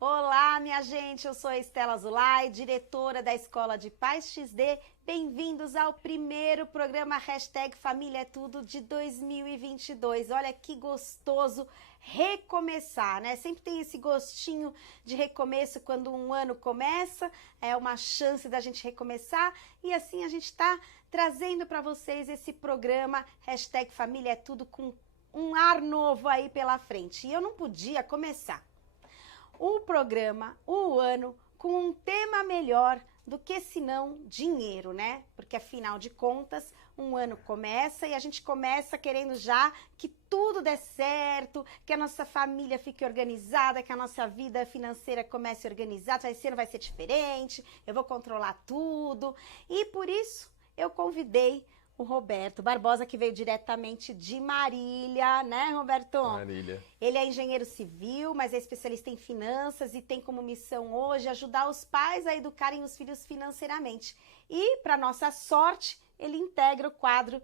Olá, minha gente, eu sou a Estela Zulay, diretora da Escola de Paz XD. Bem-vindos ao primeiro programa Hashtag Família é Tudo de 2022. Olha que gostoso recomeçar, né? Sempre tem esse gostinho de recomeço quando um ano começa, é uma chance da gente recomeçar e assim a gente está trazendo para vocês esse programa Hashtag Família é Tudo com um ar novo aí pela frente. E eu não podia começar o programa, o ano, com um tema melhor do que senão dinheiro, né? Porque afinal de contas, um ano começa e a gente começa querendo já que tudo dê certo, que a nossa família fique organizada, que a nossa vida financeira comece organizada, esse ano vai ser diferente, eu vou controlar tudo. E por isso eu convidei o Roberto Barbosa, que veio diretamente de Marília, né, Roberto? Marília. Ele é engenheiro civil, mas é especialista em finanças e tem como missão hoje ajudar os pais a educarem os filhos financeiramente. E, para nossa sorte, ele integra o quadro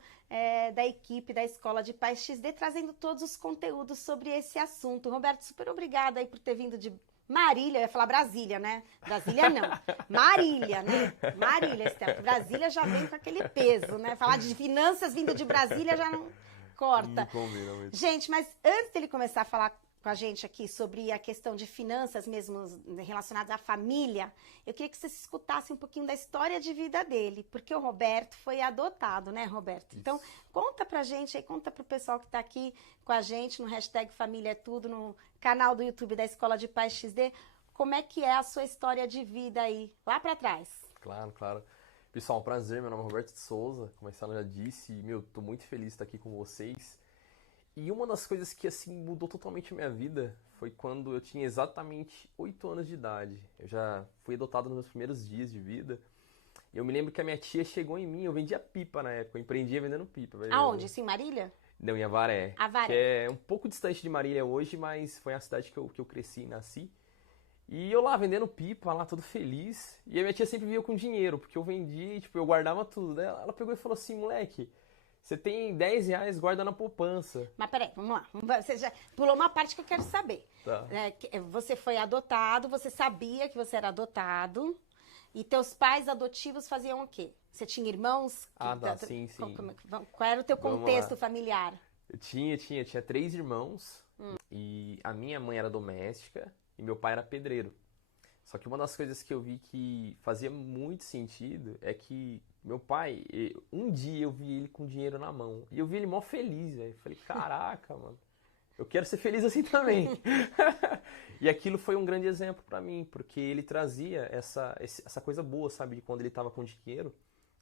da equipe da Escola de Paz XD, trazendo todos os conteúdos sobre esse assunto. Roberto, super obrigada aí por ter vindo de Marília, eu ia falar Brasília, né? Brasília não. Marília, né? Marília, Estela. Brasília já vem com aquele peso, né? Falar de finanças vindo de Brasília já não corta. Não combina muito. Gente, mas antes dele começar a falar com a gente aqui sobre a questão de finanças mesmo relacionadas à família, eu queria que vocês escutassem um pouquinho da história de vida dele, porque o Roberto foi adotado, né, Roberto? Isso. Então, conta pra gente aí, conta pro pessoal que tá aqui com a gente no hashtag Família é Tudo, no canal do YouTube da Escola de Paz XD, como é que é a sua história de vida aí, lá pra trás. Claro, claro. Pessoal, um prazer. Meu nome é Roberto de Souza, como a Estela já disse. Tô muito feliz de estar aqui com vocês. E uma das coisas que, assim, mudou totalmente a minha vida foi quando eu tinha exatamente 8 anos de idade. Eu já fui adotado nos meus primeiros dias de vida. E eu me lembro que a minha tia chegou em mim, eu vendia pipa na época, eu empreendia vendendo pipa. Aonde? Isso em Marília? Não, em Avaré. Avaré. Que é um pouco distante de Marília hoje, mas foi a cidade que eu cresci e nasci. E eu lá vendendo pipa, lá todo feliz. E a minha tia sempre via com dinheiro, porque eu vendia e tipo, eu guardava tudo. Daí ela pegou e falou assim, moleque, você tem R$ 10, guarda na poupança. Mas peraí, vamos lá. Você já pulou uma parte que eu quero saber. Tá. Você foi adotado, você sabia que você era adotado, e teus pais adotivos faziam o quê? Você tinha irmãos? Ah, tá, sim, sim. Qual era o teu Vamos contexto lá. familiar? Eu tinha 3 irmãos, e a minha mãe era doméstica e meu pai era pedreiro. Só que uma das coisas que eu vi que fazia muito sentido é que meu pai, um dia eu vi ele com dinheiro na mão. E eu vi ele mó feliz, velho. Falei, caraca, mano, eu quero ser feliz assim também. E aquilo foi um grande exemplo pra mim, porque ele trazia essa coisa boa, sabe, de quando ele tava com dinheiro.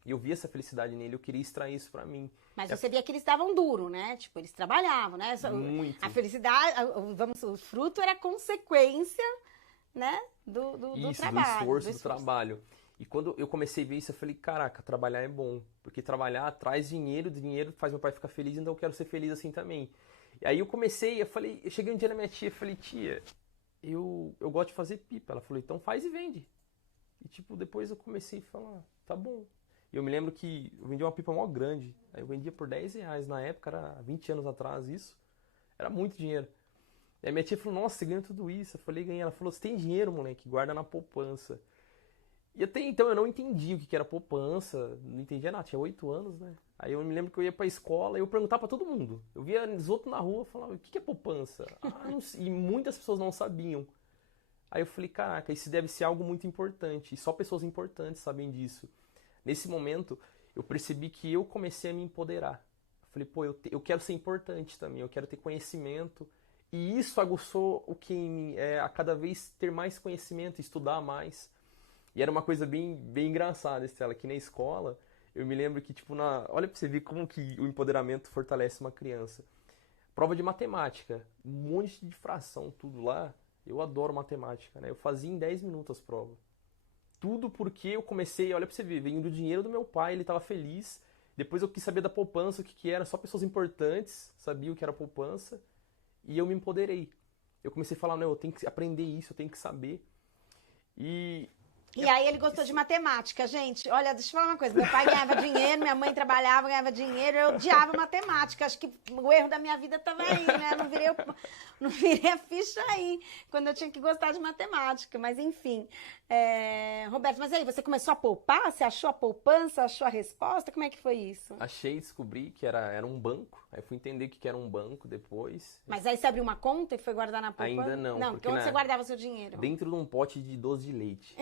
E eu via essa felicidade nele, eu queria extrair isso pra mim. Mas você via que eles davam duro, né? Tipo, eles trabalhavam, né? Muito. A felicidade, o fruto era consequência, né? Do Isso, trabalho. do esforço, do trabalho. E quando eu comecei a ver isso, eu falei, caraca, trabalhar é bom. Porque trabalhar traz dinheiro faz meu pai ficar feliz, então eu quero ser feliz assim também. E aí eu cheguei um dia na minha tia e falei, tia, eu gosto de fazer pipa. Ela falou, então faz e vende. E tipo, depois eu comecei a falar, tá bom. E eu me lembro que eu vendia uma pipa mó grande. Aí eu vendia por R$ 10. Na época, era 20 anos atrás isso. Era muito dinheiro. E a minha tia falou, nossa, você ganhou tudo isso. Eu falei, ganhei. Ela falou, você tem dinheiro, moleque, guarda na poupança. E até então eu não entendi o que era poupança, não entendia nada, tinha 8 anos, né? Aí eu me lembro que eu ia pra escola e eu perguntava pra todo mundo. Eu via os outros na rua e falava, o que é poupança? Ah, não sei. E muitas pessoas não sabiam. Aí eu falei, caraca, isso deve ser algo muito importante. E só pessoas importantes sabem disso. Nesse momento, eu percebi que eu comecei a me empoderar. Eu falei, pô, eu quero ser importante também, eu quero ter conhecimento. E isso aguçou o que em mim é a cada vez ter mais conhecimento, estudar mais. E era uma coisa bem, bem engraçada, Estela, que na escola, eu me lembro que, tipo, olha pra você ver como que o empoderamento fortalece uma criança. Prova de matemática, um monte de fração, tudo lá. Eu adoro matemática, né? Eu fazia em 10 minutos as provas. Tudo porque eu comecei, olha pra você ver, veio do dinheiro do meu pai, ele tava feliz. Depois eu quis saber da poupança, o que que era. Só pessoas importantes sabiam o que era poupança. E eu me empoderei. Eu comecei a falar, não, eu tenho que aprender isso, eu tenho que saber. E E aí ele gostou de matemática, gente. Olha, deixa eu falar uma coisa. Meu pai ganhava dinheiro, minha mãe trabalhava, ganhava dinheiro. Eu odiava matemática. Acho que o erro da minha vida estava aí, né? Não virei a ficha aí, quando eu tinha que gostar de matemática. Mas enfim. Roberto, mas aí, você começou a poupar? Você achou a poupança? Achou a resposta? Como é que foi isso? Achei, descobri que era um banco. Aí fui entender o que era um banco depois. Mas aí você abriu uma conta e foi guardar na poupança? Ainda não. Não, porque onde você guardava o seu dinheiro? Dentro de um pote de doce de leite.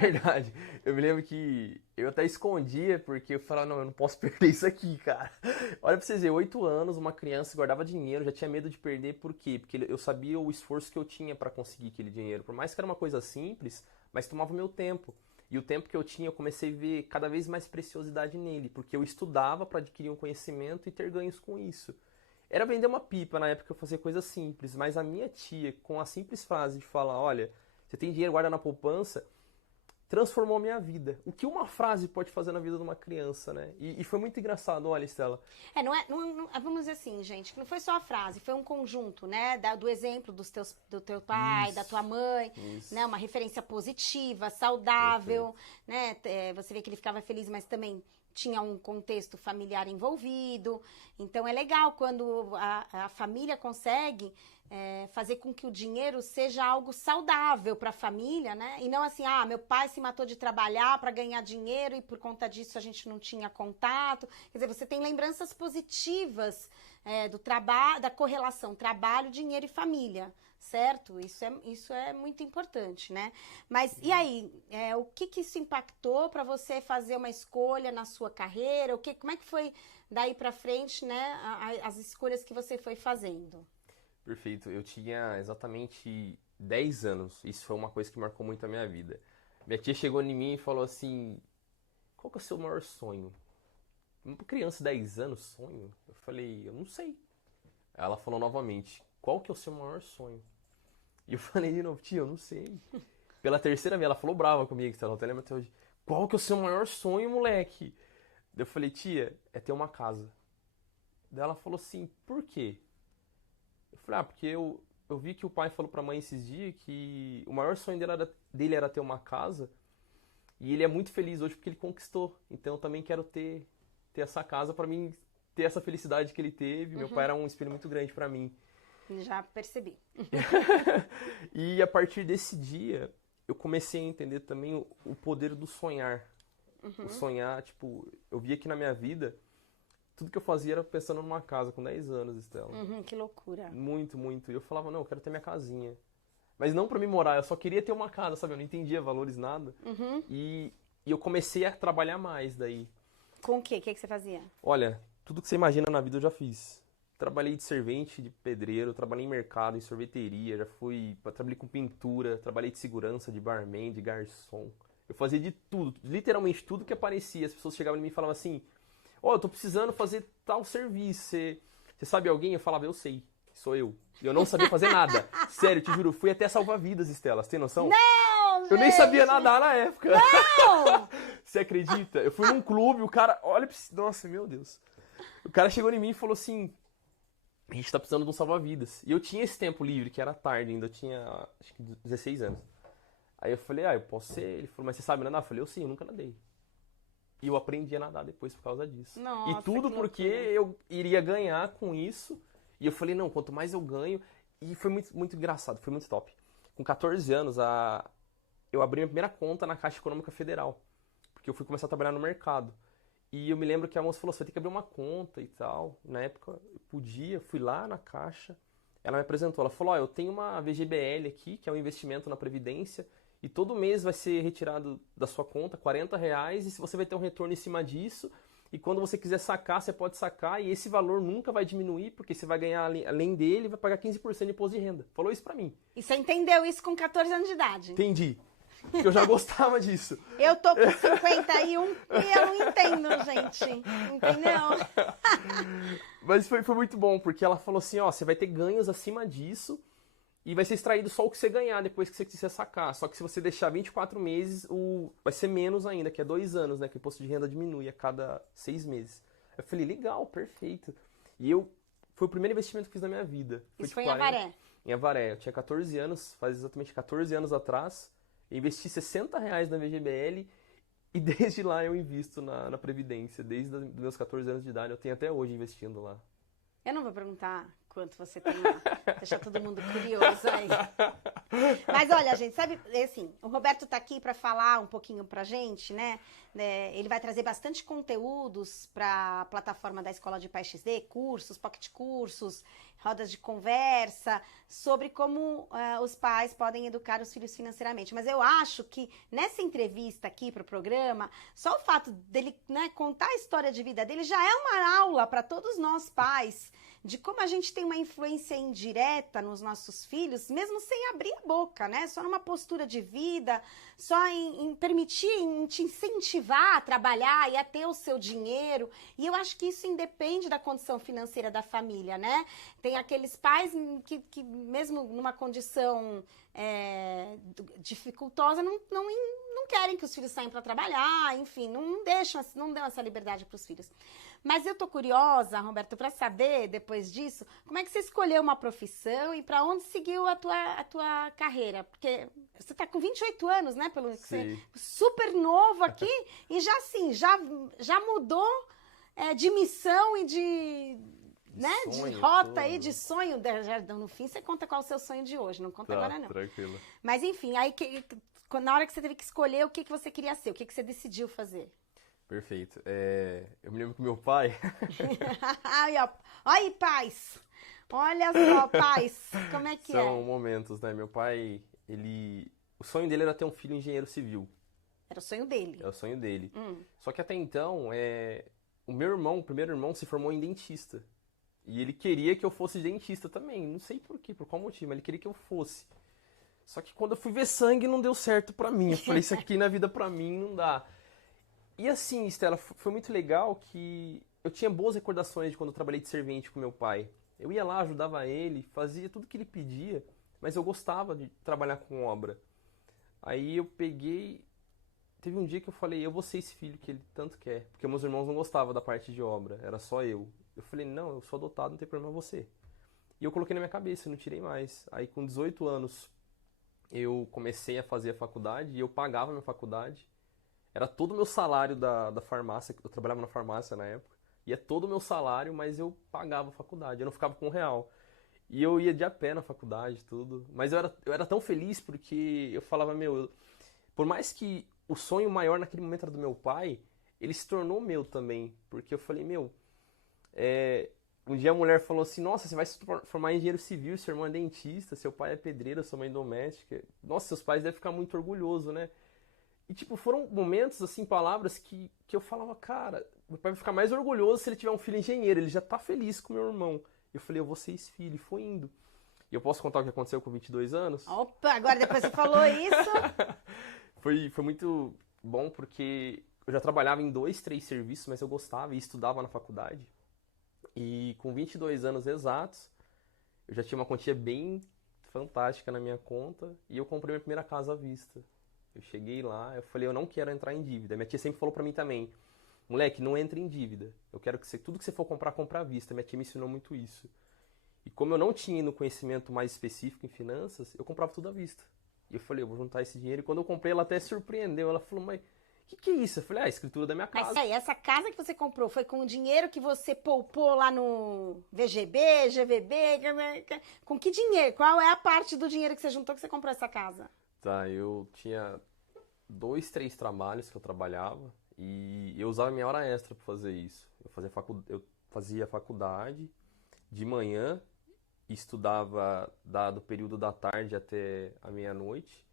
Verdade. Eu me lembro que eu até escondia, porque eu falava, não, eu não posso perder isso aqui, cara. Olha pra vocês verem, 8 anos, uma criança guardava dinheiro, já tinha medo de perder, por quê? Porque eu sabia o esforço que eu tinha pra conseguir aquele dinheiro. Por mais que era uma coisa simples, mas tomava o meu tempo. E o tempo que eu tinha, eu comecei a ver cada vez mais preciosidade nele, porque eu estudava para adquirir um conhecimento e ter ganhos com isso. Era vender uma pipa, na época eu fazia coisa simples, mas a minha tia, com a simples frase de falar, olha, você tem dinheiro, guarda na poupança, transformou a minha vida. O que uma frase pode fazer na vida de uma criança, né? E foi muito engraçado, olha, Estela. Vamos dizer assim, gente, que não foi só a frase, foi um conjunto, né? Do exemplo do teu pai, Isso, da tua mãe, isso. né? Uma referência positiva, saudável, né? Você vê que ele ficava feliz, mas também tinha um contexto familiar envolvido. Então é legal quando a família consegue fazer com que o dinheiro seja algo saudável para a família, né? E não assim, meu pai se matou de trabalhar para ganhar dinheiro e por conta disso a gente não tinha contato. Quer dizer, você tem lembranças positivas do trabalho, da correlação trabalho, dinheiro e família, certo? Isso é muito importante, né? Mas e aí, o que isso impactou para você fazer uma escolha na sua carreira? Como é que foi daí para frente, né? As escolhas que você foi fazendo? Perfeito. Eu tinha exatamente 10 anos. Isso foi uma coisa que marcou muito a minha vida. Minha tia chegou em mim e falou assim, qual que é o seu maior sonho? Uma criança de 10 anos, sonho? Eu falei, eu não sei. Ela falou novamente, qual que é o seu maior sonho? E eu falei de novo, tia, eu não sei. Pela terceira vez, ela falou brava comigo, ela até lembra até hoje. Qual que é o seu maior sonho, moleque? Eu falei, tia, é ter uma casa. Daí ela falou assim, por quê? Eu falei, porque eu vi que o pai falou pra mãe esses dias que o maior sonho dele era ter uma casa. E ele é muito feliz hoje porque ele conquistou. Então eu também quero ter essa casa pra mim ter essa felicidade que ele teve. Meu pai era um espelho muito grande pra mim. Já percebi. E a partir desse dia, eu comecei a entender também o poder do sonhar. O sonhar, tipo, eu via que na minha vida, tudo que eu fazia era pensando numa casa com 10 anos, Estela. Que loucura. Muito, muito. E eu falava, não, eu quero ter minha casinha. Mas não pra me morar, eu só queria ter uma casa, sabe? Eu não entendia valores, nada. E eu comecei a trabalhar mais daí. Com o quê? O que você fazia? Olha, tudo que você imagina na vida eu já fiz. Trabalhei de servente, de pedreiro, trabalhei em mercado, em sorveteria, trabalhei com pintura, trabalhei de segurança, de barman, de garçom. Eu fazia de tudo, literalmente tudo que aparecia. As pessoas chegavam em mim e falavam assim, eu tô precisando fazer tal serviço, você sabe alguém? Eu falava, eu sei, sou eu. E eu não sabia fazer nada. Sério, te juro, fui até salva-vidas, Estela, você tem noção? Não, gente! Eu nem sabia nadar na época. Não! Você acredita? Eu fui num clube, o cara, olha, nossa, meu Deus. O cara chegou em mim e falou assim, a gente tá precisando de um salva-vidas. E eu tinha esse tempo livre, que era tarde ainda, eu tinha, acho que 16 anos. Aí eu falei, eu posso ser? Ele falou, mas você sabe nadar? Eu falei, eu sim, eu nunca nadei. E eu aprendi a nadar depois por causa disso. Nossa, e tudo porque eu iria ganhar com isso. E eu falei, não, quanto mais eu ganho... E foi muito, muito engraçado, foi muito top. Com 14 anos, eu abri minha primeira conta na Caixa Econômica Federal. Porque eu fui começar a trabalhar no mercado. E eu me lembro que a moça falou, você vai ter que abrir uma conta e tal. Na época, eu podia, fui lá na Caixa. Ela me apresentou, ela falou, eu tenho uma VGBL aqui, que é um investimento na Previdência. E todo mês vai ser retirado da sua conta R$40 e você vai ter um retorno em cima disso. E quando você quiser sacar, você pode sacar e esse valor nunca vai diminuir, porque você vai ganhar, além dele, vai pagar 15% de imposto de renda. Falou isso pra mim. E você entendeu isso com 14 anos de idade? Entendi. Porque eu já gostava disso. Eu tô com 51 e eu não entendo, gente. Entendeu? Mas foi muito bom, porque ela falou assim, você vai ter ganhos acima disso. E vai ser extraído só o que você ganhar depois que você quiser sacar. Só que se você deixar 24 meses, vai ser menos ainda, que é 2 anos, né? Que o imposto de renda diminui a cada 6 meses. Eu falei, legal, perfeito. E foi o primeiro investimento que eu fiz na minha vida. Isso foi em Avaré? Em Avaré. Eu tinha 14 anos, faz exatamente 14 anos atrás. Eu investi R$60 na VGBL e desde lá eu invisto na Previdência. Desde os meus 14 anos de idade, eu tenho até hoje investindo lá. Eu não vou perguntar quanto você tem lá, deixar todo mundo curioso aí. Mas olha, gente, sabe, assim, o Roberto tá aqui para falar um pouquinho pra gente, né? Ele vai trazer bastante conteúdos para a plataforma da Escola de Pais XD, cursos, pocket cursos, rodas de conversa, sobre como os pais podem educar os filhos financeiramente. Mas eu acho que nessa entrevista aqui para o programa, só o fato dele, né, contar a história de vida dele já é uma aula para todos nós pais, de como a gente tem uma influência indireta nos nossos filhos, mesmo sem abrir a boca, né? Só numa postura de vida, só em permitir, em te incentivar a trabalhar e a ter o seu dinheiro. E eu acho que isso independe da condição financeira da família, né? Tem aqueles pais que mesmo numa condição dificultosa, não querem que os filhos saiam para trabalhar, enfim, não dão essa liberdade para os filhos. Mas eu tô curiosa, Roberto, para saber, depois disso, como é que você escolheu uma profissão e para onde seguiu a tua carreira? Porque você tá com 28 anos, né? Pelo que você, super novo aqui, e já assim, já mudou de missão e né, sonho, de rota tudo. Aí, de sonho. No fim, você conta qual é o seu sonho de hoje, não conta agora não. Tranquilo. Mas enfim, aí na hora que você teve que escolher o que você queria ser, o que você decidiu fazer? Perfeito. Eu me lembro que meu pai... Olha aí, pais! Olha só, pais! Como é que São momentos, né? Meu pai, o sonho dele era ter um filho engenheiro civil. Era o sonho dele. É o sonho dele. Só que até então, o primeiro irmão, se formou em dentista. E ele queria que eu fosse dentista também. Não sei por quê, por qual motivo, mas ele queria que eu fosse. Só que quando eu fui ver sangue, não deu certo pra mim. Eu falei, isso aqui na vida pra mim não dá. E assim, Estela, foi muito legal que eu tinha boas recordações de quando eu trabalhei de servente com meu pai. Eu ia lá, ajudava ele, fazia tudo que ele pedia, mas eu gostava de trabalhar com obra. Aí eu peguei... Teve um dia que eu falei, eu vou ser esse filho que ele tanto quer. Porque meus irmãos não gostavam da parte de obra, era só eu. Eu falei, não, eu sou adotado, não tem problema você. E eu coloquei na minha cabeça, não tirei mais. Aí com 18 anos eu comecei a fazer a faculdade e eu pagava a minha faculdade. Era todo o meu salário da farmácia, eu trabalhava na farmácia na época. E é todo o meu salário, mas eu pagava a faculdade, eu não ficava com R$1. E eu ia de a pé na faculdade, tudo. Mas eu era tão feliz porque eu falava, por mais que o sonho maior naquele momento era do meu pai, ele se tornou meu também. Porque eu falei, um dia a mulher falou assim, nossa, você vai se formar em engenheiro civil, seu irmão é dentista, seu pai é pedreiro, sua mãe doméstica. Nossa, seus pais devem ficar muito orgulhosos, né? E, foram momentos, assim, palavras que eu falava, cara, meu pai vai ficar mais orgulhoso se ele tiver um filho engenheiro, ele já tá feliz com meu irmão. Eu falei, eu vou ser esse filho, e foi indo. E eu posso contar o que aconteceu com 22 anos? Opa, agora depois você falou isso... Foi muito bom, porque eu já trabalhava em 2, 3 serviços, mas eu gostava e estudava na faculdade. E com 22 anos exatos, eu já tinha uma quantia bem fantástica na minha conta, e eu comprei minha primeira casa à vista. Eu cheguei lá, eu falei, eu não quero entrar em dívida. Minha tia sempre falou pra mim também, moleque, não entre em dívida. Eu quero que tudo que você for comprar, compra à vista. Minha tia me ensinou muito isso. E como eu não tinha no conhecimento mais específico em finanças, eu comprava tudo à vista. E eu falei, eu vou juntar esse dinheiro. E quando eu comprei, ela até se surpreendeu. Ela falou, mas o que é isso? Eu falei, a escritura da minha casa. Mas aí, essa casa que você comprou foi com o dinheiro que você poupou lá no VGB, GVB? Com que dinheiro? Qual é a parte do dinheiro que você juntou que você comprou essa casa? Tá, eu tinha 2, 3 trabalhos que eu trabalhava e eu usava minha hora extra para fazer isso. Eu fazia faculdade de manhã, estudava do período da tarde até a meia-noite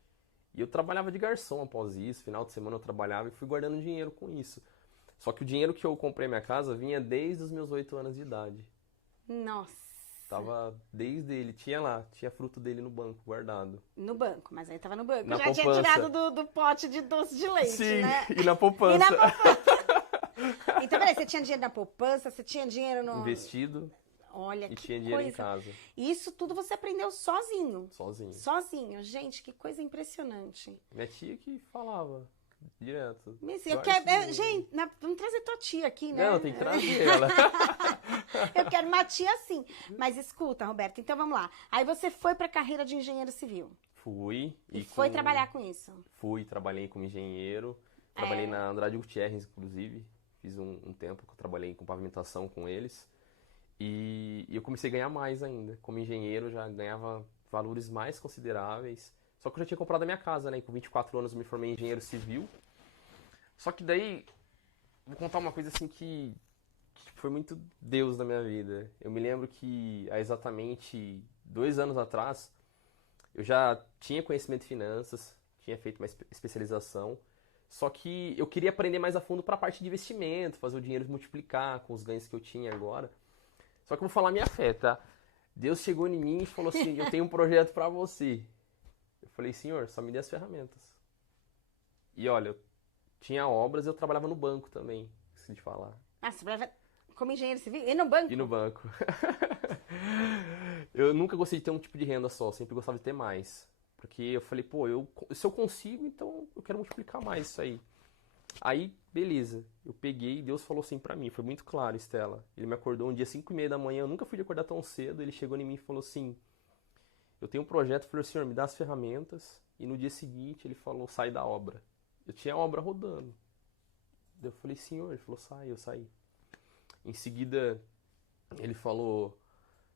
e eu trabalhava de garçom após isso. Final de semana eu trabalhava e fui guardando dinheiro com isso. Só que o dinheiro que eu comprei minha casa vinha desde os meus 8 anos de idade. Nossa! Tava desde ele, tinha fruto dele no banco guardado. No banco, mas aí tava no banco. Na Já poupança. Tinha tirado do pote de doce de leite, Sim, né? e na poupança. Então, peraí, você tinha dinheiro na poupança, você tinha dinheiro no... Investido. Olha, e que tinha dinheiro coisa. em casa. E isso tudo você aprendeu sozinho? Sozinho. Sozinho. Gente, que coisa impressionante. Minha tia que falava direto. Eu gente, vamos trazer tua tia aqui, né? Não, tem que trazer ela. Eu quero uma tia assim. Mas escuta, Roberto, então vamos lá. Aí você foi pra carreira de engenheiro civil. Fui. E foi trabalhar com isso? Fui, trabalhei como engenheiro. Trabalhei na Andrade Gutierrez, inclusive. Fiz um tempo que eu trabalhei com pavimentação com eles. E eu comecei a ganhar mais ainda. Como engenheiro, já ganhava valores mais consideráveis. Só que eu já tinha comprado a minha casa, né? Com 24 anos eu me formei em engenheiro civil. Só que daí, vou contar uma coisa assim que foi muito Deus na minha vida. Eu me lembro que há exatamente 2 anos atrás, eu já tinha conhecimento de finanças, tinha feito uma especialização, só que eu queria aprender mais a fundo para a parte de investimento, fazer o dinheiro multiplicar com os ganhos que eu tinha agora. Só que eu vou falar minha fé, tá? Deus chegou em mim e falou assim, eu tenho um projeto para você. Eu falei, Senhor, só me dê as ferramentas. E olha, eu tinha obras e eu trabalhava no banco também, esqueci de falar. Ah, você trabalhava como engenheiro civil? E no banco? E no banco. Eu nunca gostei de ter um tipo de renda só, sempre gostava de ter mais. Porque eu falei, pô, se eu consigo, então eu quero multiplicar mais isso aí. Aí, beleza, eu peguei e Deus falou assim pra mim, foi muito claro, Estela. Ele me acordou um dia 5h30 da manhã, eu nunca fui de acordar tão cedo, ele chegou em mim e falou assim, eu tenho um projeto, eu falei, Senhor, me dá as ferramentas. E no dia seguinte ele falou, sai da obra. Eu tinha a obra rodando. Eu falei, Senhor, ele falou, sai, eu saí. Em seguida, ele falou,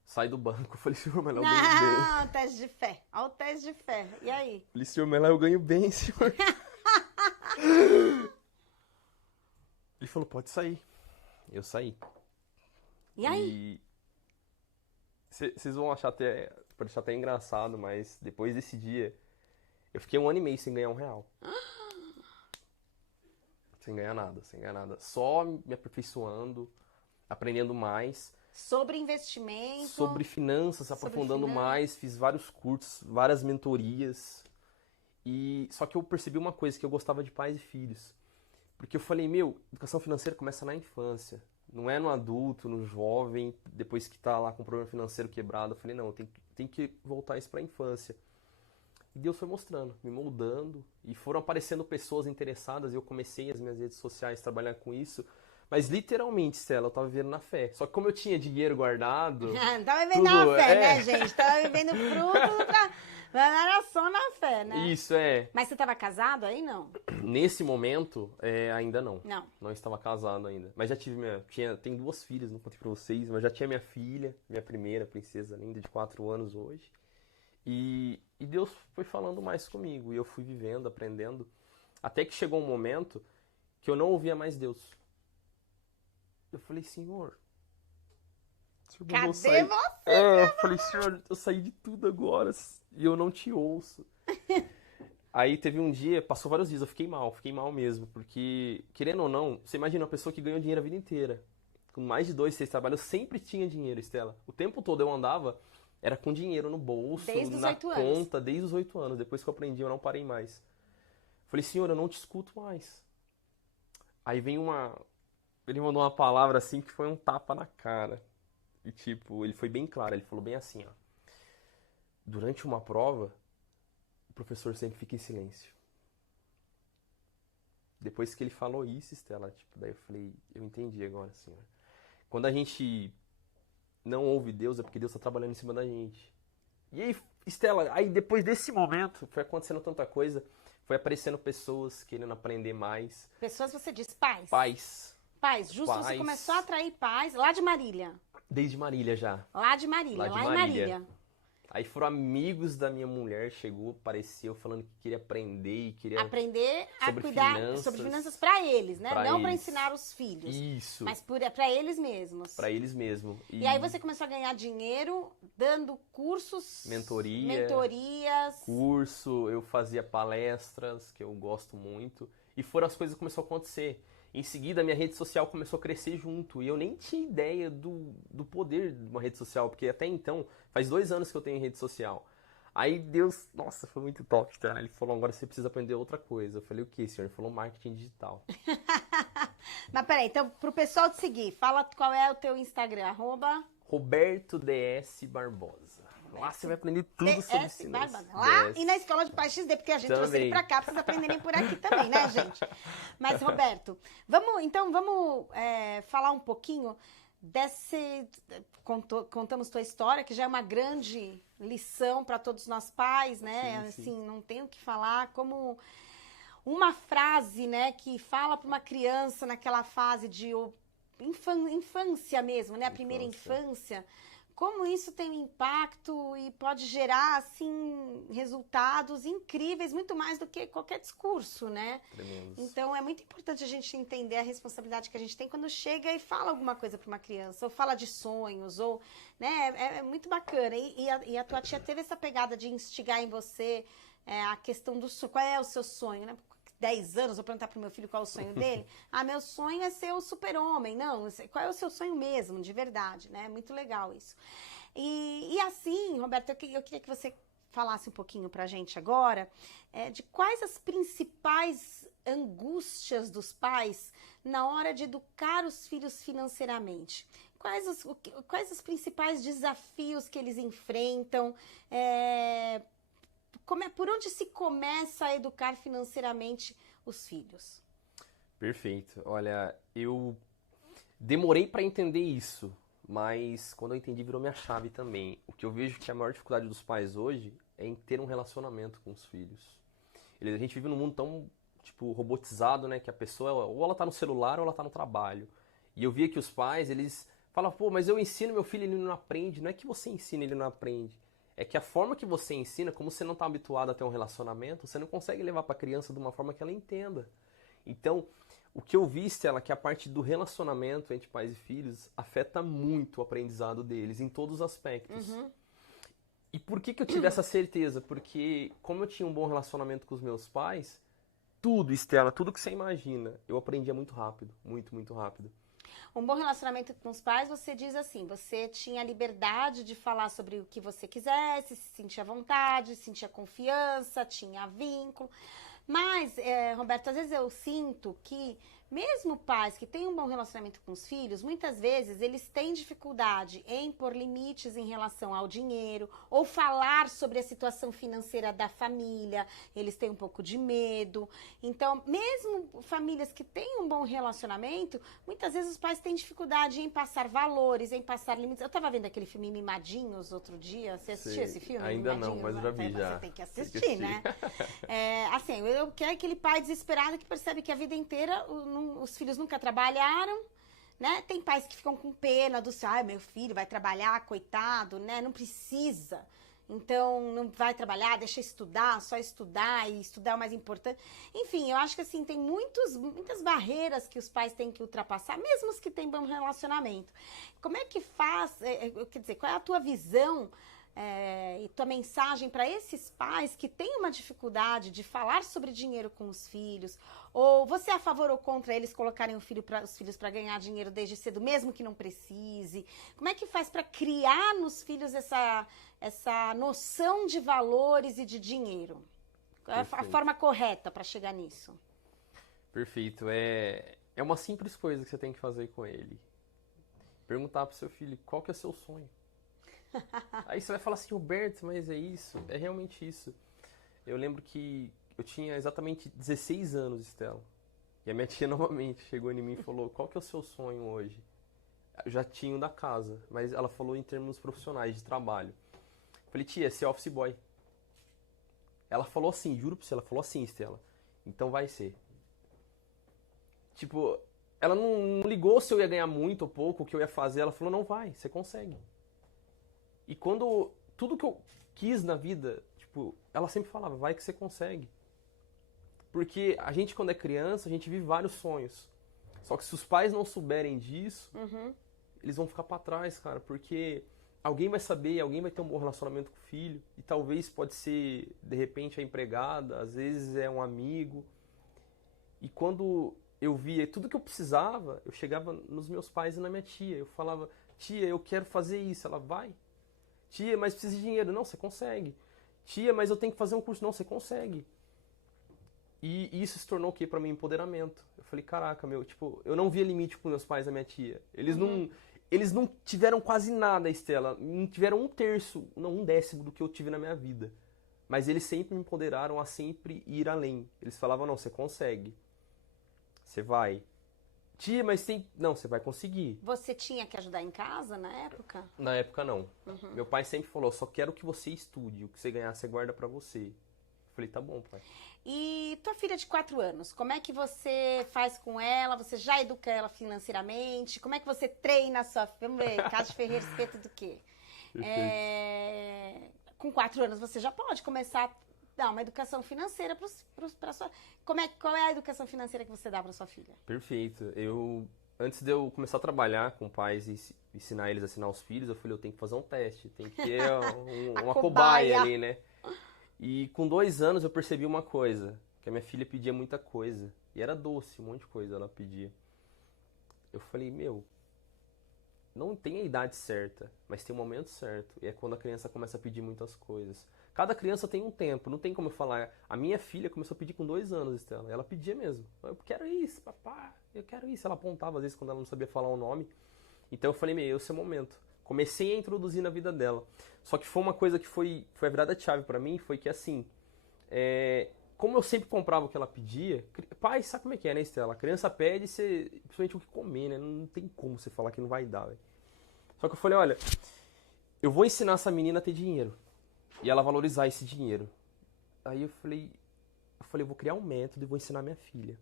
sai do banco. Eu falei, Senhor, mas lá eu ganho bem. Não, teste de fé. Olha o teste de fé. E aí? Eu falei, Senhor, mas lá eu ganho bem, Senhor. Ele falou, pode sair. Eu saí. E aí? Vocês vão achar pode achar até engraçado, mas depois desse dia, eu fiquei 1 ano e meio sem ganhar R$1. Sem ganhar nada. Só me aperfeiçoando, aprendendo mais. Sobre investimento. Sobre finanças, aprofundando mais. Fiz vários cursos, várias mentorias. Só que eu percebi uma coisa, que eu gostava de pais e filhos. Porque eu falei, educação financeira começa na infância. Não é no adulto, no jovem, depois que tá lá com o problema financeiro quebrado. Eu falei, não, tem que voltar isso pra infância. E Deus foi mostrando, me moldando, e foram aparecendo pessoas interessadas, e eu comecei as minhas redes sociais a trabalhar com isso. Mas literalmente, Stella, eu tava vivendo na fé. Só que como eu tinha dinheiro guardado... Não tava vivendo na fé, né, gente? Tava vivendo fruto não era só na fé, né? Isso, é. Mas você tava casado aí, não? Nesse momento, ainda não. Não. Não estava casado ainda. Mas já tive tenho 2 filhas, não contei pra vocês, mas já tinha minha filha, minha primeira princesa linda, de 4 anos hoje. E Deus foi falando mais comigo, e eu fui vivendo, aprendendo, até que chegou um momento que eu não ouvia mais Deus. Eu falei, Senhor, cadê vou sair? você? Eu falei, Senhor, eu saí de tudo agora e eu não te ouço. Aí teve um dia, passou vários dias, eu fiquei mal mesmo, porque, querendo ou não, você imagina uma pessoa que ganhou dinheiro a vida inteira. Com mais de 2, 6 trabalhos, eu sempre tinha dinheiro, Estela. O tempo todo eu andava, era com dinheiro no bolso, desde na conta, desde os 8 anos. Depois que eu aprendi, eu não parei mais. Falei, Senhor, eu não te escuto mais. Aí vem ele mandou uma palavra assim que foi um tapa na cara. E tipo, ele foi bem claro, ele falou bem assim, ó. Durante uma prova, o professor sempre fica em silêncio. Depois que ele falou isso, Estela, tipo, daí eu falei, eu entendi agora, Senhor. Quando a gente não ouve Deus, é porque Deus está trabalhando em cima da gente. E aí, Estela, aí depois desse momento, foi acontecendo tanta coisa, foi aparecendo pessoas querendo aprender mais. Pessoas, você diz pais? Pais, justo você começou a atrair pais lá de Marília. Desde Marília já. Lá de Marília, lá em Marília. Aí foram amigos da minha mulher, chegou, apareceu, falando que queria aprender e queria... Aprender a sobre cuidar finanças, sobre finanças para eles, né? Pra não eles. para ensinar os filhos. Isso. Mas para eles mesmos. Para eles mesmos. E aí você começou a ganhar dinheiro dando cursos... Mentorias. Curso, eu fazia palestras, que eu gosto muito. E foram as coisas que começaram a acontecer. Em seguida, a minha rede social começou a crescer junto. E eu nem tinha ideia do poder de uma rede social, porque até então, faz 2 anos que eu tenho rede social. Aí Deus, nossa, foi muito top, tá? Ele falou, agora você precisa aprender outra coisa. Eu falei, o que, senhor? Ele falou, marketing digital. Mas peraí, então, pro pessoal te seguir, fala qual é o teu Instagram, Roberto DS Barbosa. Lá você vai aprender tudo sobre finanças. Lá e na Escola de Pais XD, porque a gente trouxe ele pra cá, pra vocês aprenderem por aqui também, né, gente? Mas, Roberto, vamos falar um pouquinho contamos tua história, que já é uma grande lição para todos nós pais, né? Sim, sim. Assim, não tenho o que falar, como uma frase, né, que fala para uma criança naquela fase de infância mesmo, né? A primeira infância. Como isso tem um impacto e pode gerar, assim, resultados incríveis, muito mais do que qualquer discurso, né? Tremendos. Então, é muito importante a gente entender a responsabilidade que a gente tem quando chega e fala alguma coisa para uma criança, ou fala de sonhos, ou, né? É muito bacana. E a tua tia teve essa pegada de instigar em você a questão do sonho. Qual é o seu sonho, né? 10 anos, vou perguntar pro meu filho qual é o sonho dele. Meu sonho é ser o super-homem. Não, qual é o seu sonho mesmo, de verdade, né? Muito legal isso. E assim, Roberto, eu queria que você falasse um pouquinho pra gente agora de quais as principais angústias dos pais na hora de educar os filhos financeiramente. Quais os principais desafios que eles enfrentam? Por onde se começa a educar financeiramente os filhos? Perfeito. Olha, eu demorei para entender isso, mas quando eu entendi virou minha chave também. O que eu vejo que a maior dificuldade dos pais hoje é em ter um relacionamento com os filhos. A gente vive num mundo tão, tipo, robotizado, né, que a pessoa ou ela tá no celular ou ela tá no trabalho. E eu via que os pais, eles falam, pô, mas eu ensino meu filho e ele não aprende. Não é que você ensina e ele não aprende. É que a forma que você ensina, como você não está habituado a ter um relacionamento, você não consegue levar para a criança de uma forma que ela entenda. Então, o que eu vi, Stella, é que a parte do relacionamento entre pais e filhos afeta muito o aprendizado deles, em todos os aspectos. E por que eu tive essa certeza? Porque, como eu tinha um bom relacionamento com os meus pais, tudo, Stella, tudo que você imagina, eu aprendia muito rápido, muito, muito rápido. Um bom relacionamento com os pais, você diz assim, você tinha liberdade de falar sobre o que você quisesse, se sentia à vontade, sentia confiança, tinha vínculo. Mas, Roberto, às vezes eu sinto que mesmo pais que têm um bom relacionamento com os filhos, muitas vezes eles têm dificuldade em pôr limites em relação ao dinheiro ou falar sobre a situação financeira da família, eles têm um pouco de medo. Então, mesmo famílias que têm um bom relacionamento, muitas vezes os pais têm dificuldade em passar valores, em passar limites. Eu tava vendo aquele filme Mimadinhos outro dia, você assistiu esse filme? Ainda não, mas eu já vi já. Você tem que assistir, né? Assim, eu quero aquele pai desesperado que percebe que a vida inteira os filhos nunca trabalharam, né? Tem pais que ficam com pena do seu, meu filho vai trabalhar, coitado, né? Não precisa. Então, não vai trabalhar, deixa estudar, só estudar, e estudar é o mais importante. Enfim, eu acho que assim, tem muitas barreiras que os pais têm que ultrapassar, mesmo os que têm bom relacionamento. Como é que faz, quer dizer, qual é a tua visão e tua mensagem para esses pais que têm uma dificuldade de falar sobre dinheiro com os filhos? Ou você é a favor ou contra eles colocarem os filhos para ganhar dinheiro desde cedo, mesmo que não precise? Como é que faz para criar nos filhos essa noção de valores e de dinheiro? Qual é a forma correta para chegar nisso? Perfeito. É uma simples coisa que você tem que fazer com ele. Perguntar pro seu filho, qual que é o seu sonho? Aí você vai falar assim, Roberto, mas é isso? É realmente isso. Eu lembro que eu tinha exatamente 16 anos, Stella. E a minha tia novamente chegou em mim e falou, qual que é o seu sonho hoje? Eu já tinha um da casa, mas ela falou em termos profissionais, de trabalho. Eu falei, tia, ser office boy. Ela falou assim, juro pra você, ela falou assim, Stella. Então vai ser. Tipo, ela não ligou se eu ia ganhar muito ou pouco, o que eu ia fazer. Ela falou, não vai, você consegue. E quando tudo que eu quis na vida, tipo, ela sempre falava, vai que você consegue. Porque a gente, quando é criança, a gente vive vários sonhos. Só que se os pais não souberem disso, eles vão ficar pra trás, cara. Porque alguém vai saber, alguém vai ter um bom relacionamento com o filho. E talvez pode ser, de repente, a empregada, às vezes é um amigo. E quando eu via tudo que eu precisava, eu chegava nos meus pais e na minha tia. Eu falava, tia, eu quero fazer isso. Ela, vai. Tia, mas precisa de dinheiro. Não, você consegue. Tia, mas eu tenho que fazer um curso. Não, você consegue. E isso se tornou o quê pra mim? Empoderamento. Eu falei, caraca, tipo, eu não via limite com meus pais e a minha tia. Eles não tiveram quase nada, Stella. Não tiveram um terço, não um décimo do que eu tive na minha vida. Mas eles sempre me empoderaram a sempre ir além. Eles falavam, não, você consegue. Você vai. tia, mas tem... Não, você vai conseguir. Você tinha que ajudar em casa na época? Na época, não. Meu pai sempre falou, só quero que você estude. O que você ganhar, você guarda pra você. Eu falei, tá bom, pai. E tua filha de 4 anos, como é que você faz com ela? Você já educa ela financeiramente? Como é que você treina a sua filha? Vamos ver, Cássio Ferreira, espeto do quê? Com 4 anos você já pode começar a dar uma educação financeira para sua... Qual é a educação financeira que você dá para sua filha? Perfeito. Antes de eu começar a trabalhar com pais e ensinar eles a ensinar os filhos, eu falei, eu tenho que fazer um teste, tem que ter uma cobaia ali, né? E com 2 anos eu percebi uma coisa, que a minha filha pedia muita coisa. E era doce, um monte de coisa ela pedia. Eu falei, não tem a idade certa, mas tem o momento certo. E é quando a criança começa a pedir muitas coisas. Cada criança tem um tempo, não tem como eu falar. A minha filha começou a pedir com 2 anos, Estela. Ela pedia mesmo. Eu quero isso, papai, eu quero isso. Ela apontava às vezes quando ela não sabia falar o nome. Então eu falei, esse é o momento. Comecei a introduzir na vida dela. Só que foi uma coisa que foi a virada de chave pra mim, foi que assim, como eu sempre comprava o que ela pedia, pai, sabe como é que é, né, Estela? A criança pede, principalmente o que comer, né? Não tem como você falar que não vai dar, véio. Só que eu falei, olha, eu vou ensinar essa menina a ter dinheiro. E ela valorizar esse dinheiro. Aí eu falei, vou criar um método e vou ensinar minha filha.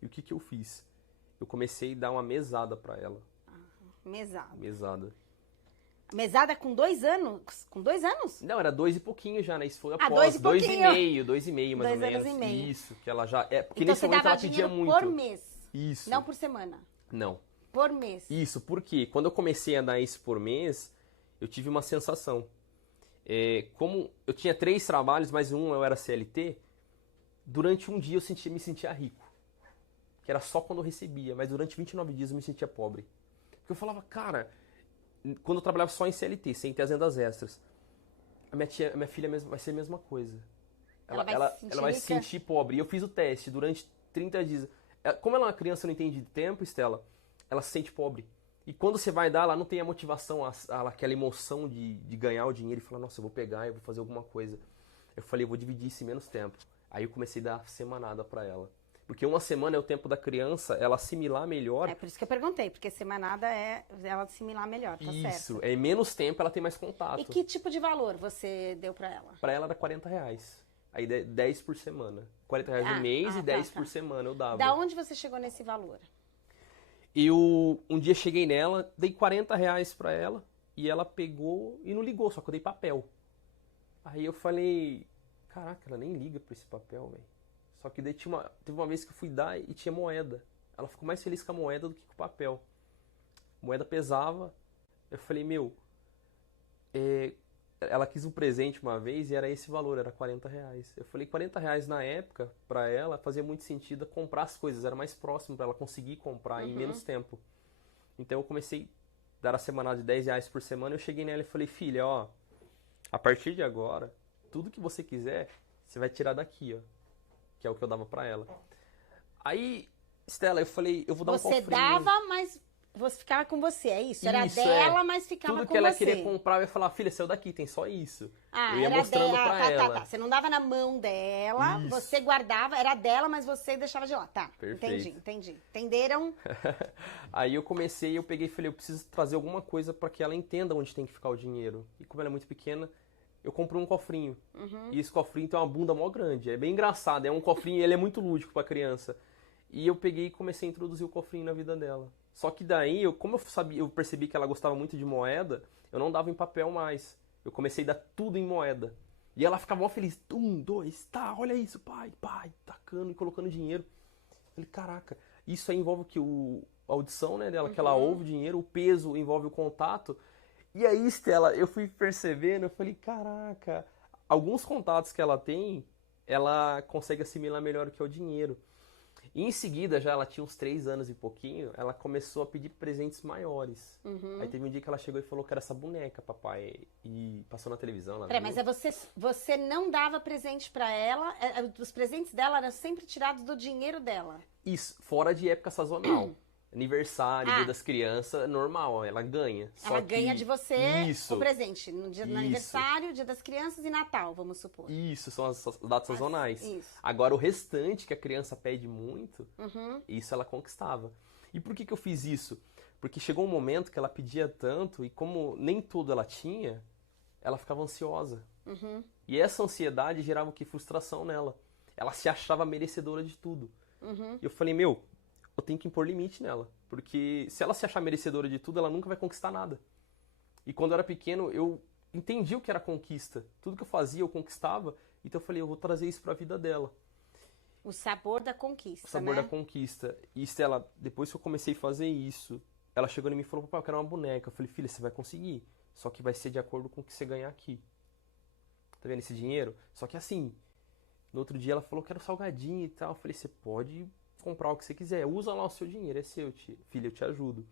E o que eu fiz? Eu comecei a dar uma mesada pra ela. Mesada. Mesada. Mesada com 2 anos? Com 2 anos? Não, era 2 e pouquinho já, né? Isso foi dois após. e pouquinho. 2,5 mais ou 2 menos. anos e meio. Isso, que ela já... porque então nesse você momento dava ela pedia dinheiro muito. por mês? Isso. Não por semana? Não. Por mês? Isso, porque quando eu comecei a dar isso por mês, eu tive uma sensação. Como eu tinha 3 trabalhos, mas eu era CLT, durante um dia eu me sentia rico. Que era só quando eu recebia, mas durante 29 dias eu me sentia pobre. Porque eu falava, cara, quando eu trabalhava só em CLT, sem ter as rendas extras, a minha filha vai ser a mesma coisa. Ela vai se sentir pobre. E eu fiz o teste durante 30 dias. Como ela é uma criança não entende de tempo, Estela, ela se sente pobre. E quando você vai dar, ela não tem a motivação, aquela emoção de ganhar o dinheiro e falar, nossa, eu vou pegar, eu vou fazer alguma coisa. Eu falei, eu vou dividir isso em menos tempo. Aí eu comecei a dar semanada pra ela. Porque uma semana é o tempo da criança, ela assimilar melhor. É por isso que eu perguntei, porque semanada é ela assimilar melhor, tá certo? Isso, em menos tempo ela tem mais contato. E que tipo de valor você deu pra ela? Pra ela era R$40. Aí 10 por semana. R$40 no mês e 10 por semana eu dava. Da onde você chegou nesse valor? Eu um dia cheguei nela, dei R$40 pra ela e ela pegou e não ligou, só que eu dei papel. Aí eu falei, caraca, ela nem liga pra esse papel, velho. Só que daí teve uma vez que eu fui dar e tinha moeda. Ela ficou mais feliz com a moeda do que com o papel. A moeda pesava. Eu falei, ela quis um presente uma vez e era esse valor, era R$40. Eu falei, R$40 na época, pra ela, fazia muito sentido comprar as coisas. Era mais próximo pra ela conseguir comprar em menos tempo. Então eu comecei a dar a semanal de R$10 por semana. Eu cheguei nela e falei, filha, ó, a partir de agora, tudo que você quiser, você vai tirar daqui, ó. Que é o que eu dava pra ela. Aí, Estela, eu falei, eu vou dar um cofrinho. Você dava, mas você ficava com você, é isso? Era dela, mas ficava com você. Tudo que ela queria comprar, eu ia falar, filha, saiu daqui, tem só isso. Eu ia era mostrando dela. pra ela. Tá. Você não dava na mão dela, Isso. você guardava, era dela, mas você deixava de lá. Tá, Perfeito. entendi. Entenderam? Aí eu peguei e falei, eu preciso trazer alguma coisa pra que ela entenda onde tem que ficar o dinheiro. E como ela é muito pequena, eu comprei um cofrinho. E esse cofrinho tem uma bunda mó grande. É bem engraçado. É um cofrinho, ele é muito lúdico pra criança. E eu peguei e comecei a introduzir o cofrinho na vida dela. Só que daí, eu percebi que ela gostava muito de moeda, eu não dava em papel mais. Eu comecei a dar tudo em moeda. E ela ficava mó feliz. 1, 2, tá, olha isso, pai, tacando e colocando dinheiro. Eu falei, caraca, isso aí envolve a audição, né, dela, que ela ouve o dinheiro, o peso envolve o contato. E aí, Estela, eu fui percebendo, eu falei, caraca, alguns contatos que ela tem, ela consegue assimilar melhor o que é o dinheiro. E em seguida, já ela tinha uns 3 anos e pouquinho, ela começou a pedir presentes maiores. Aí teve um dia que ela chegou e falou que era essa boneca, papai, e passou na televisão. Peraí, mas você não dava presente pra ela, os presentes dela eram sempre tirados do dinheiro dela. Isso, fora de época sazonal. Aniversário, Dia das Crianças, normal, ela ganha. Ela ganha de você Isso. o presente no aniversário, Dia das Crianças e Natal, vamos supor. Isso, são as datas sazonais. Isso. Agora, o restante, que a criança pede muito, isso ela conquistava. E por que eu fiz isso? Porque chegou um momento que ela pedia tanto e como nem tudo ela tinha, ela ficava ansiosa. Uhum. E essa ansiedade gerava o quê? Frustração nela. Ela se achava merecedora de tudo. Uhum. E eu falei, meu, eu tenho que impor limite nela. Porque se ela se achar merecedora de tudo, ela nunca vai conquistar nada. E quando eu era pequeno, eu entendi o que era conquista. Tudo que eu fazia, eu conquistava. Então eu falei, eu vou trazer isso pra vida dela. O sabor da conquista, O sabor né? da conquista. E Estela, depois que eu comecei a fazer isso, ela chegou em mim e falou, papai, eu quero uma boneca. Eu falei, filha, você vai conseguir. Só que vai ser de acordo com o que você ganhar aqui. Tá vendo esse dinheiro? Só que assim, no outro dia ela falou, quero salgadinho e tal. Eu falei, você pode comprar o que você quiser. Usa lá o seu dinheiro, é seu, filha, eu te ajudo.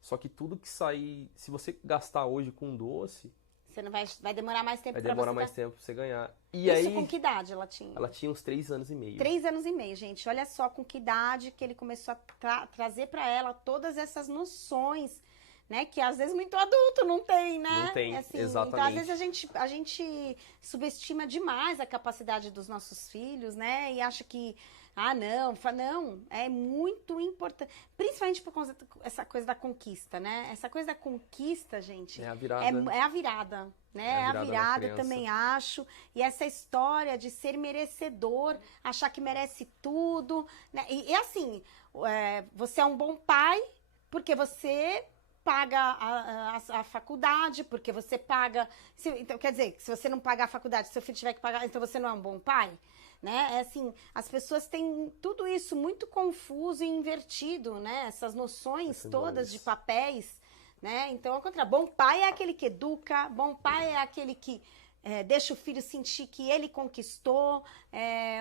Só que tudo que sair, se você gastar hoje com doce, Você não vai demorar mais tempo vai pra demorar você mais dar- tempo pra você ganhar. E Isso aí, com que idade ela tinha? ela tinha uns 3 anos e meio. 3 anos e meio, gente. Olha só com que idade que ele começou a trazer pra ela todas essas noções, né? Que às vezes muito adulto não tem, né? Não tem, Assim, exatamente. então, às vezes a gente subestima demais a capacidade dos nossos filhos, né? E acha que, não, é muito importante. Principalmente por causa dessa coisa da conquista, né? Essa coisa da conquista, gente, É a virada. é a virada, né? É a É a virada da virada, criança. também acho. E essa história de ser merecedor, achar que merece tudo, né? E assim, você é um bom pai porque você paga a faculdade, porque você paga... então, quer dizer, se você não pagar a faculdade, se seu filho tiver que pagar, então você não é um bom pai? Né? É assim, as pessoas têm tudo isso muito confuso e invertido, né? Essas noções todas de papéis, né? Então, ao contrário, bom pai é aquele que educa, bom pai é aquele que deixa o filho sentir que ele conquistou,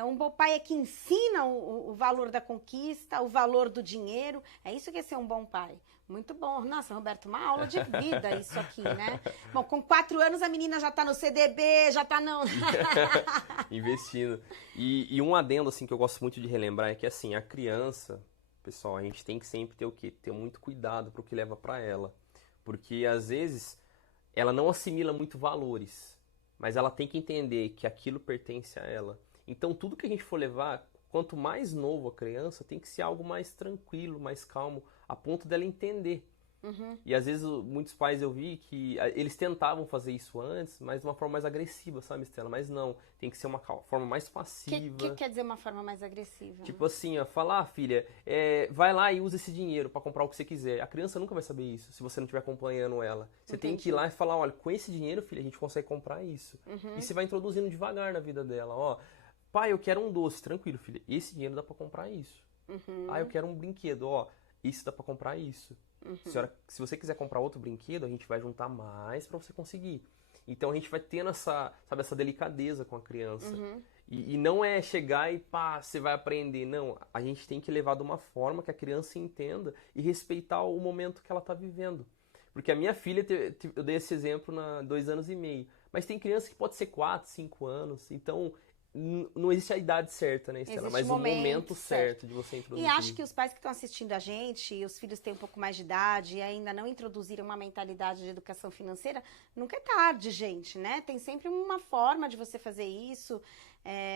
um bom pai é que ensina o valor da conquista, o valor do dinheiro, é isso que é ser um bom pai. Muito bom. Nossa, Roberto, uma aula de vida isso aqui, né? Bom, com 4 anos a menina já tá no CDB, já tá no... Investindo. E um adendo, assim, que eu gosto muito de relembrar é que, assim, a criança, pessoal, a gente tem que sempre ter o quê? Ter muito cuidado pro que leva pra ela. Porque, às vezes, ela não assimila muito valores, mas ela tem que entender que aquilo pertence a ela. Então, tudo que a gente for levar, quanto mais novo a criança, tem que ser algo mais tranquilo, mais calmo, a ponto dela entender. Uhum. E às vezes muitos pais eu vi que eles tentavam fazer isso antes, mas de uma forma mais agressiva, sabe, Estela? Mas não, tem que ser uma forma mais O passiva. que quer dizer uma forma mais agressiva? Tipo assim, ó, falar, filha, vai lá e usa esse dinheiro pra comprar o que você quiser. A criança nunca vai saber isso, se você não estiver acompanhando ela. Você tem que ir lá e falar, olha, com esse dinheiro, filha, a gente consegue comprar isso. E você vai introduzindo devagar na vida dela, ó. Pai, eu quero um doce, tranquilo, filha, esse dinheiro dá pra comprar isso. Ah, eu quero um brinquedo, ó, isso dá pra comprar isso. Senhora, se você quiser comprar outro brinquedo, a gente vai juntar mais pra você conseguir. Então a gente vai tendo essa delicadeza com a criança. E não é chegar e pá, você vai aprender. Não, a gente tem que levar de uma forma que a criança entenda e respeitar o momento que ela tá vivendo. Porque a minha filha, eu dei esse exemplo na 2 anos e meio. Mas tem criança que pode ser 4, 5 anos. Então, não existe a idade certa, né, Estela? Existe Mas o o momento momento certo de você introduzir. E acho que os pais que estão assistindo a gente, os filhos têm um pouco mais de idade e ainda não introduziram uma mentalidade de educação financeira, nunca é tarde, gente, né? Tem sempre uma forma de você fazer isso,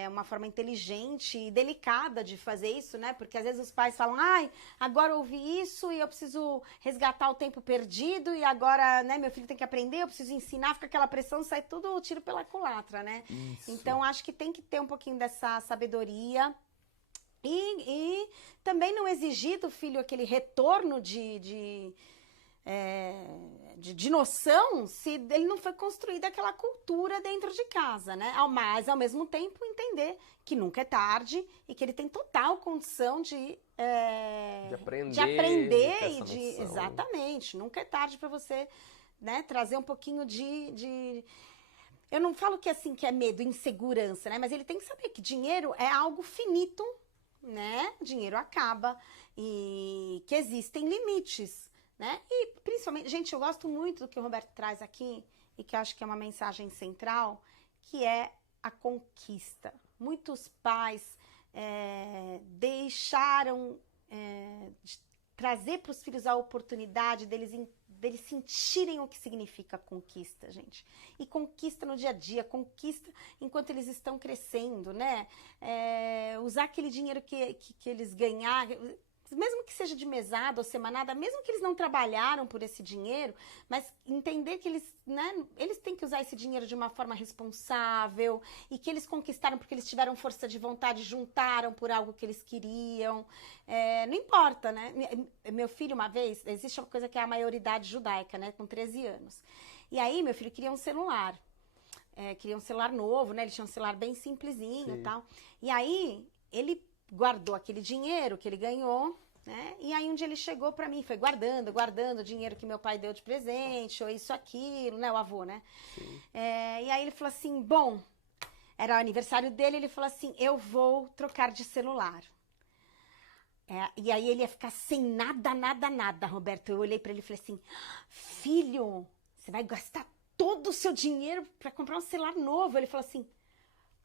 uma forma inteligente e delicada de fazer isso, né? Porque às vezes os pais falam, ai, agora eu ouvi isso e eu preciso resgatar o tempo perdido e agora, né, meu filho tem que aprender, eu preciso ensinar, fica aquela pressão, sai tudo o tiro pela culatra, né? Isso. Então, acho que tem que ter um pouquinho dessa sabedoria e também não exigir do filho aquele retorno de noção se ele não foi construída aquela cultura dentro de casa, né? Mas, ao mesmo tempo, entender que nunca é tarde e que ele tem total condição de aprender ter e essa de... noção. Exatamente, nunca é tarde para você, né, trazer um pouquinho de... Eu não falo que assim que é medo, insegurança, né? Mas ele tem que saber que dinheiro é algo finito, né? Dinheiro acaba e que existem limites, né? E principalmente, gente, eu gosto muito do que o Roberto traz aqui e que eu acho que é uma mensagem central, que é a conquista. Muitos pais deixaram de trazer para os filhos a oportunidade deles sentirem o que significa conquista, gente. E conquista no dia a dia, conquista enquanto eles estão crescendo, né? Usar aquele dinheiro que eles ganharam, mesmo que seja de mesada ou semanada, mesmo que eles não trabalharam por esse dinheiro, mas entender que eles, né, eles têm que usar esse dinheiro de uma forma responsável e que eles conquistaram porque eles tiveram força de vontade, juntaram por algo que eles queriam. Não importa, né? Meu filho, uma vez, existe uma coisa que é a maioridade judaica, né, com 13 anos. E aí, meu filho queria um celular. Queria um celular novo, né? Ele tinha um celular bem simplesinho e tal. E aí, ele guardou aquele dinheiro que ele ganhou, né? E aí um dia ele chegou pra mim, foi guardando o dinheiro que meu pai deu de presente, ou isso, aquilo, né? O avô, né? E aí ele falou assim, bom, era o aniversário dele, ele falou assim, eu vou trocar de celular. E aí ele ia ficar sem nada, Roberto. Eu olhei pra ele e falei assim, filho, você vai gastar todo o seu dinheiro pra comprar um celular novo? Ele falou assim,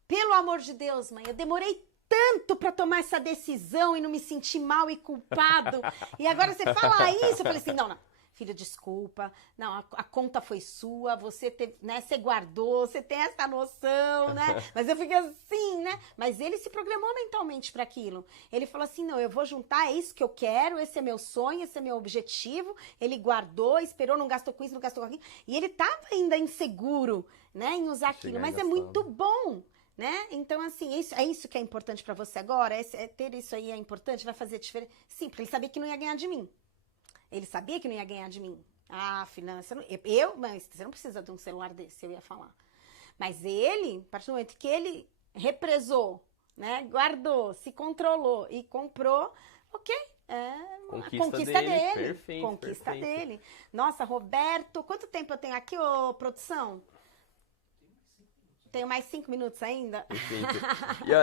pelo amor de Deus, mãe, eu demorei tanto para tomar essa decisão e não me sentir mal e culpado. E agora você fala isso. Eu falei assim, não, filho, desculpa. Não, a conta foi sua, você teve, né, você guardou, você tem essa noção, né? Mas eu fiquei assim, né? Mas ele se programou mentalmente para aquilo. Ele falou assim, não, eu vou juntar, é isso que eu quero, esse é meu sonho, esse é meu objetivo. Ele guardou, esperou, não gastou com isso, não gastou com aquilo. E ele tava ainda inseguro, né, em usar aquilo. Mas é muito bom. Né? Então, assim, é isso que é importante para você agora? Ter isso aí é importante? Vai fazer diferença? Sim, porque ele sabia que não ia ganhar de mim. Ele sabia que não ia ganhar de mim. Ah, filha, mas você não precisa de um celular desse, eu ia falar. Mas ele, a partir do momento que ele represou, né, guardou, se controlou e comprou, ok, conquista dele. Perfeito, conquista dele. Nossa, Roberto, quanto tempo eu tenho aqui, ô produção? Tenho mais 5 minutos ainda? Perfeito.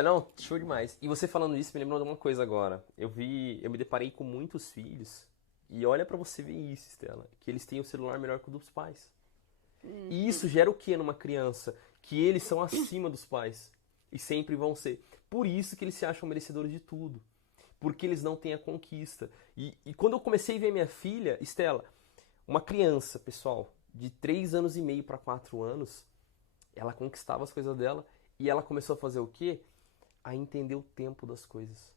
Não, show demais. E você falando isso me lembrou de uma coisa agora. Eu me deparei com muitos filhos, e olha pra você ver isso, Estela, que eles têm o celular melhor que o dos pais. E isso gera o que numa criança? Que eles são acima dos pais. E sempre vão ser. Por isso que eles se acham merecedores de tudo. Porque eles não têm a conquista. E quando eu comecei a ver minha filha, Estela, uma criança, pessoal, de 3 anos e meio para 4 anos, ela conquistava as coisas dela e ela começou a fazer o quê? A entender o tempo das coisas.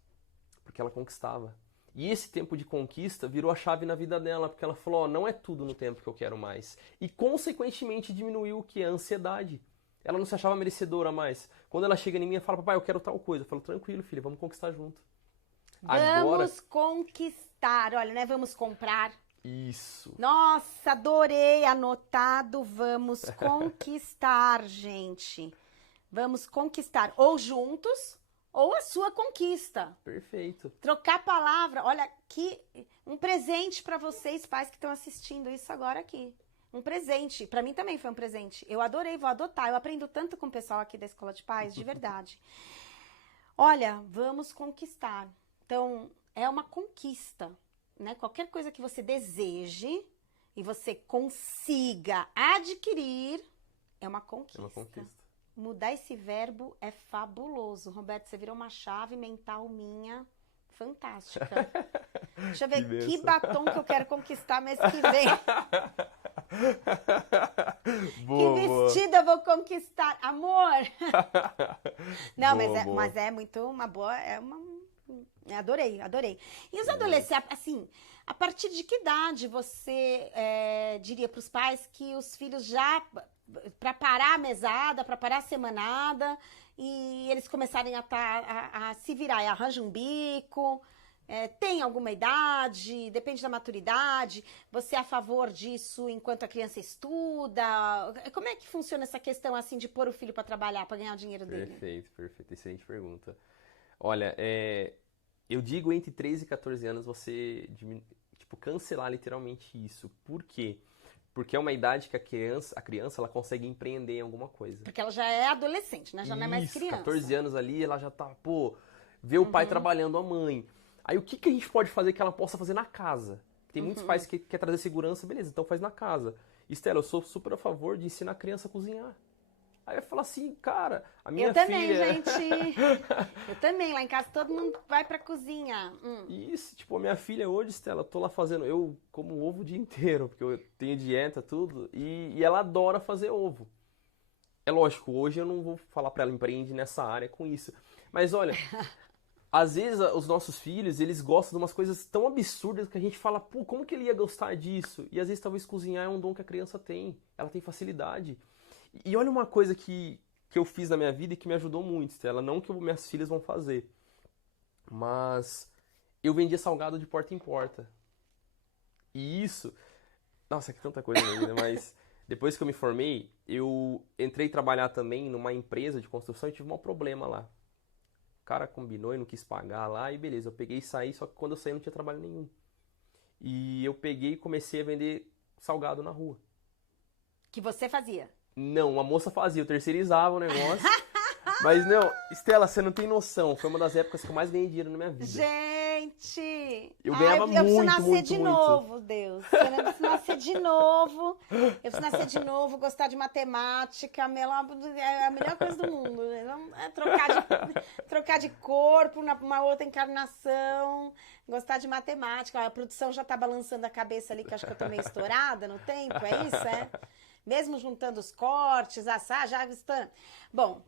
Porque ela conquistava. E esse tempo de conquista virou a chave na vida dela, porque ela falou, ó, não é tudo no tempo que eu quero mais. E, consequentemente, diminuiu o quê? A ansiedade. Ela não se achava merecedora mais. Quando ela chega em mim e fala, papai, eu quero tal coisa. Eu falo, tranquilo, filha, vamos conquistar junto. Vamos conquistar, olha, né? Vamos comprar. Isso. Nossa, adorei, anotado, vamos conquistar, gente. Vamos conquistar, ou juntos, ou a sua conquista. Perfeito. Trocar palavra, olha, que um presente para vocês, pais que estão assistindo isso agora aqui. Um presente, para mim também foi um presente. Eu adorei, vou adotar, eu aprendo tanto com o pessoal aqui da Escola de Pais, de verdade. Olha, vamos conquistar. Então, é uma conquista. Né? Qualquer coisa que você deseje e você consiga adquirir é uma conquista. É uma conquista. Mudar esse verbo é fabuloso. Roberto, você virou uma chave mental minha fantástica. Deixa eu ver que batom que eu quero conquistar mês que vem. Boa, que vestido eu vou conquistar? Amor! Não, boa. mas é muito uma boa... Adorei. E os adolescentes, assim, a partir de que idade você diria para os pais que os filhos já, para parar a mesada, para parar a semanada, e eles começarem a se virar, arranjam um bico, tem alguma idade, depende da maturidade, você é a favor disso enquanto a criança estuda? Como é que funciona essa questão, assim, de pôr o filho para trabalhar, para ganhar o dinheiro dele? Perfeito. Excelente pergunta. Olha, eu digo entre 13 e 14 anos você cancelar literalmente isso. Por quê? Porque é uma idade que a criança ela consegue empreender em alguma coisa. Porque ela já é adolescente, né? Já não é mais criança. 14 anos ali, ela já tá, vê o pai trabalhando, a mãe. Aí o que a gente pode fazer que ela possa fazer na casa? Tem muitos pais que querem trazer segurança, beleza, então faz na casa. Estela, eu sou super a favor de ensinar a criança a cozinhar. Aí eu falo assim, cara, a minha filha... Eu também, gente. Eu também, lá em casa todo mundo vai pra cozinha. Isso, a minha filha hoje, Estela, tô lá fazendo... Eu como ovo o dia inteiro, porque eu tenho dieta, tudo, e ela adora fazer ovo. É lógico, hoje eu não vou falar pra ela, empreende nessa área com isso. Mas olha, às vezes os nossos filhos, eles gostam de umas coisas tão absurdas que a gente fala, pô, como que ele ia gostar disso? E às vezes talvez cozinhar é um dom que a criança tem, ela tem facilidade. E olha uma coisa que eu fiz na minha vida e que me ajudou muito, Stella, não que minhas filhas vão fazer, mas eu vendia salgado de porta em porta. E isso, nossa, que tanta coisa ainda, mas depois que eu me formei, eu entrei trabalhar também numa empresa de construção e tive um problema lá. O cara combinou e não quis pagar lá e beleza, eu peguei e saí, só que quando eu saí não tinha trabalho nenhum. E eu peguei e comecei a vender salgado na rua. Que você fazia? Não, a moça fazia, eu terceirizava o negócio. Mas não, Stella, você não tem noção, foi uma das épocas que eu mais ganhei dinheiro na minha vida. Gente! Eu ganhava eu preciso muito, nascer muito, de muito. novo, Deus. Eu preciso nascer de novo. Eu preciso nascer de novo, gostar de matemática, é a melhor coisa do mundo. É trocar de corpo numa outra encarnação, gostar de matemática. A produção já tá balançando a cabeça ali, que acho que eu tô meio estourada no tempo, é isso, é? Mesmo juntando os cortes, assar, já está. Bom,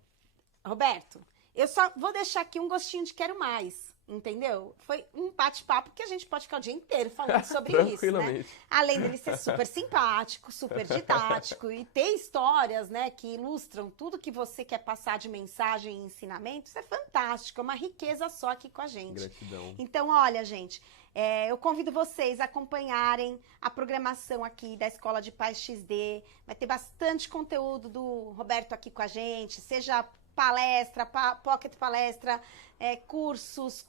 Roberto, eu só vou deixar aqui um gostinho de quero mais, entendeu? Foi um bate-papo que a gente pode ficar o dia inteiro falando sobre isso, né? Além dele ser super simpático, super didático e ter histórias, né, que ilustram tudo que você quer passar de mensagem e ensinamento, isso é fantástico, é uma riqueza só aqui com a gente. Gratidão. Então, olha, gente, eu convido vocês a acompanharem a programação aqui da Escola de Paz XD. Vai ter bastante conteúdo do Roberto aqui com a gente, seja palestra, pocket palestra, cursos,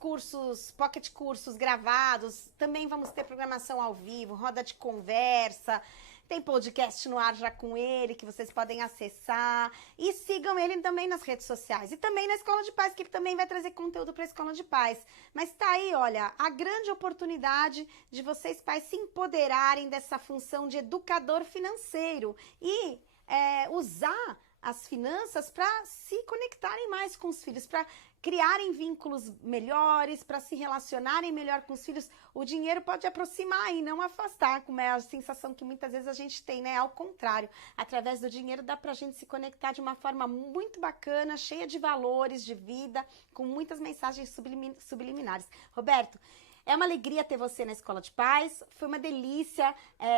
pocket cursos gravados. Também vamos ter programação ao vivo, roda de conversa. Tem podcast no ar já com ele, que vocês podem acessar. E sigam ele também nas redes sociais. E também na Escola de Paz, que ele também vai trazer conteúdo para a Escola de Paz. Mas tá aí, olha, a grande oportunidade de vocês, pais, se empoderarem dessa função de educador financeiro. E usar as finanças para se conectarem mais com os filhos, para criarem vínculos melhores, para se relacionarem melhor com os filhos. O dinheiro pode aproximar e não afastar, como é a sensação que muitas vezes a gente tem, né? Ao contrário, através do dinheiro dá pra gente se conectar de uma forma muito bacana, cheia de valores, de vida, com muitas mensagens subliminares. Roberto, é uma alegria ter você na Escola de Paz. Foi uma delícia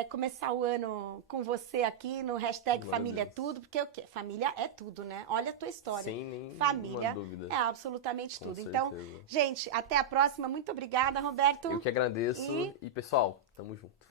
começar o ano com você aqui no hashtag Família é Tudo, porque o quê? Família é tudo, né? Olha a tua história. Sem nenhuma Família dúvida. É absolutamente Com tudo. certeza. Então, gente, até a próxima. Muito obrigada, Roberto. Eu que agradeço. E pessoal, tamo junto.